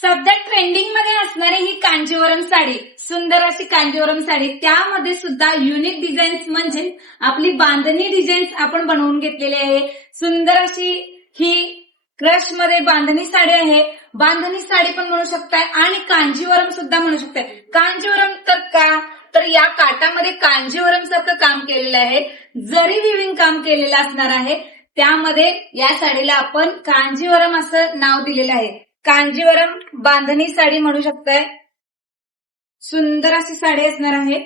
सध्या ट्रेंडिंग मध्ये असणारी ही कांजीवरम साडी, सुंदर अशी कांजीवरम साडी, त्यामध्ये सुद्धा युनिक डिझाईन्स म्हणजे आपली बांधणी डिझाईन्स आपण बनवून घेतलेली आहे. सुंदर अशी ही क्रश मध्ये बांधणी साडी आहे. बांधणी साडी पण म्हणू शकताय आणि कांजीवरम सुद्धा म्हणू शकताय. कांजीवरम तर का तर या काठामध्ये कांजीवरम सारखं काम केलेलं आहे, जरी विविंग काम केलेलं असणार आहे. त्यामध्ये या साडीला आपण कांजीवरम असं नाव दिलेलं आहे. कांजीवरम बांधणी साडी म्हणू शकताय. सुंदर अशी साडी असणार आहे.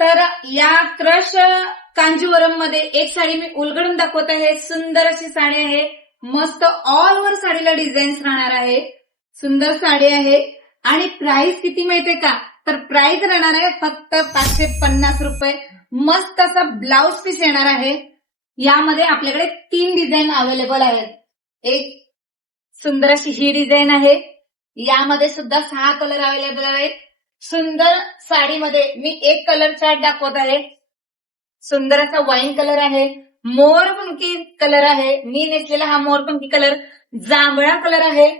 तर या क्रश कांजीवरम मध्ये एक साडी मी उलगडून दाखवत आहे. सुंदर अशी साडी आहे, मस्त ऑल ओव्हर साडीला डिझाईन्स राहणार आहे. सुंदर साडी आहे आणि प्राइस किती माहितीये का, तर प्राइस राहणार आहे फक्त 550 रुपये. मस्त असा ब्लाउज पीस येणार आहे. यामध्ये आपल्याकडे 3 डिझाईन अवेलेबल आहेत. एक सुंदर अशी ही डिझाईन आहे, यामध्ये सुद्धा 6 कलर अवेलेबल आहेत. सुंदर साडीमध्ये मी एक कलर चार्ट दाखवत आहे. सुंदर असा वाईन कलर आहे, मोरपंखी कलर आहे, मी नेसलेला हा मोरपंखी कलर, जांभळा कलर आहे,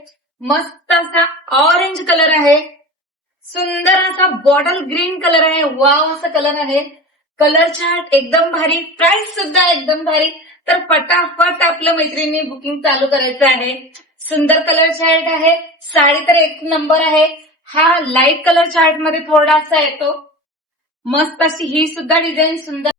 मस्त असा ऑरेंज कलर आहे, सुंदर असा बॉटल ग्रीन कलर आहे, वाव असा कलर आहे. कलर चार्ट एकदम भारी, प्राइस सुद्धा एकदम भारी. तर पटापट आपल्या मैत्रिणी बुकिंग चालू करायचं आहे. सुंदर कलर चार्ट आहे, साडी तर एक नंबर आहे. हा लाईट कलर चार्ट मध्ये थोडासा येतो. मस्त अशी ही सुद्धा डिझाईन सुंदर